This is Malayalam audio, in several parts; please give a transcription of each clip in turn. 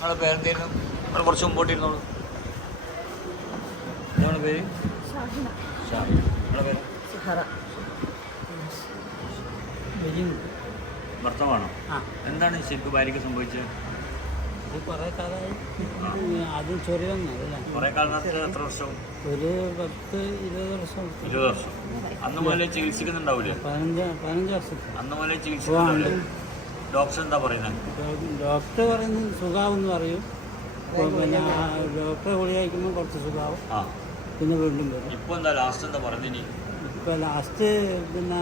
നിങ്ങളുടെ പേരെന്തായിരുന്നു നിങ്ങൾ കുറച്ച് മുമ്പോട്ടിരുന്നോളൂ. എന്താണ് പേര്? നിങ്ങളുടെ പേര്? ഭർത്താവാണോ? എന്താണ് ശരിക്കും ഭാര്യയ്ക്ക് സംഭവിച്ചത്? കുറേ കാലമായി ആദ്യം ചൊറി വന്നതല്ല കുറേ കാലത്ത് എത്ര വർഷം? ഒരു പത്ത് ഇരുപത് വർഷം ഇരുപത് വർഷം. അന്ന് മുതലേ ചികിത്സിക്കുന്നുണ്ടാവില്ലേ പതിനഞ്ച് പതിനഞ്ച് വർഷം അന്ന് മുതലേ ചികിത്സിക്കുന്നുണ്ടാവില്ലേ ഡോക്ടർ എന്താ പറയുന്നത്? ഡോക്ടർ പറയുന്നത് സുഖാവെന്ന് പറയും. പിന്നെ ഡോക്ടറെ ഗുളി കഴിക്കുമ്പോൾ കുറച്ച് സുഖാവും. ആ. പിന്നെ വീണ്ടും വരും. ഇപ്പോൾ എന്താ ലാസ്റ്റ് എന്താ പറയുന്നത് ഇനി? ഇപ്പോൾ ലാസ്റ്റ് പിന്നെ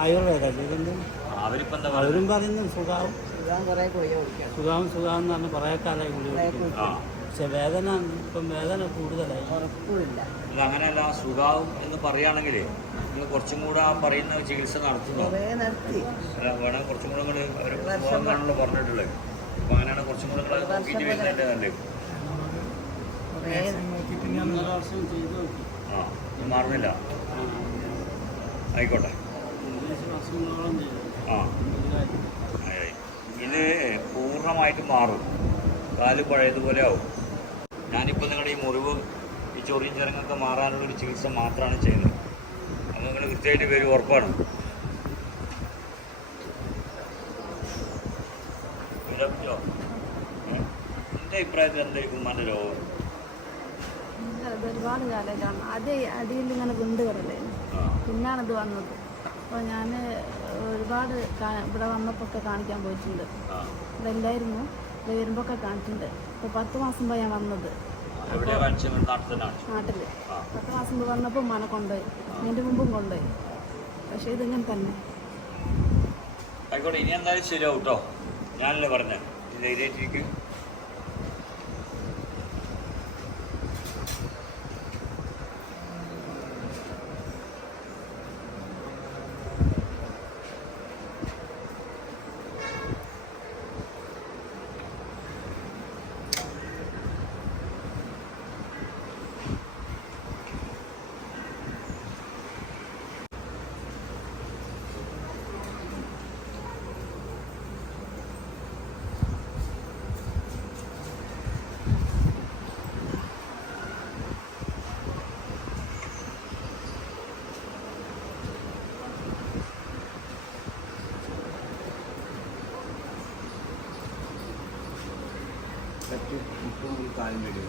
ആയുർവേദ അവരിപ്പോൾ എന്താ പറയുന്നത്? അവരും പറയുന്നത് സുഖാവും. സുഖാവും സുഖാവും എന്ന് പറഞ്ഞ് കുറേ കാലമായി ഗുളി കഴിക്കുന്നു ആ. പക്ഷെ വേദന ഇപ്പം വേദന കൂടുതലായി. അല്ല അങ്ങനെയല്ല സുഖാവും എന്ന് പറയുകയാണെങ്കിൽ നിങ്ങൾ കുറച്ചും കൂടെ ആ പറയുന്ന ചികിത്സ നടത്തുന്നു? കുറേ നടത്തി. അല്ല വേണം കുറച്ചും കൂടെ നിങ്ങൾ ഒരു പറഞ്ഞിട്ടുള്ളത്. അപ്പൊ അങ്ങനെയാണ് കുറച്ചും കൂടെ നിങ്ങൾ നോക്കിയിട്ട് നല്ലത് കുറേ ആ ഇത് മാറുന്നില്ല? ആയിക്കോട്ടെ. ആ. ഇത് പൂർണമായിട്ട് മാറും. കാൽ പഴയതുപോലെ ആവും. ഞാനിപ്പോൾ നിങ്ങളുടെ ഈ മുറിവ് ഈ ചൊറിയും ചിറങ്ങൊക്കെ മാറാനുള്ള ഒരു ചികിത്സ മാത്രമാണ് ചെയ്യുന്നത്. അപ്പോൾ നിങ്ങൾ കൃത്യമായിട്ട് വരും ഉറപ്പാണ്? എന്റെ അഭിപ്രായത്തിൽ എന്തായിരിക്കും ഉമ്മാന്റെ രോഗം? അത് ഒരുപാട് കാലം അത് അടിയിൽ ഇങ്ങനെ ഗുണ്ട് കിടലായിരുന്നു പിന്നാണ് ഇത് വന്നത്. അപ്പോൾ ഞാൻ ഒരുപാട് ഇവിടെ വന്നപ്പോൾ ഒക്കെ കാണിക്കാൻ പോയിട്ടുണ്ട്. ഇതെല്ലായിരുന്നു. വരുമ്പോൾ ഒക്കെ കാണിച്ചിട്ടുണ്ട്. ഇപ്പോൾ പത്ത് മാസം മുമ്പ് ഞാൻ വന്നത്. നാട്ടിൽ നാട്ടിൽ പത്ത് മാസം മുമ്പ് വന്നപ്പോൾ ഉമ്മാനെ കൊണ്ടുപോയി. അതിന്റെ മുമ്പും കൊണ്ടുപോയി. പക്ഷേ ഇതിങ്ങനെ തന്നെ. ആയിക്കോട്ടെ ഇനി എന്തായാലും ശരിയാവും കേട്ടോ ഞാനല്ലേ പറഞ്ഞത് ധൈര്യമായിട്ടിരിക്കും. പറ്റും ഇപ്പോൾ ഒരു കാലം വരും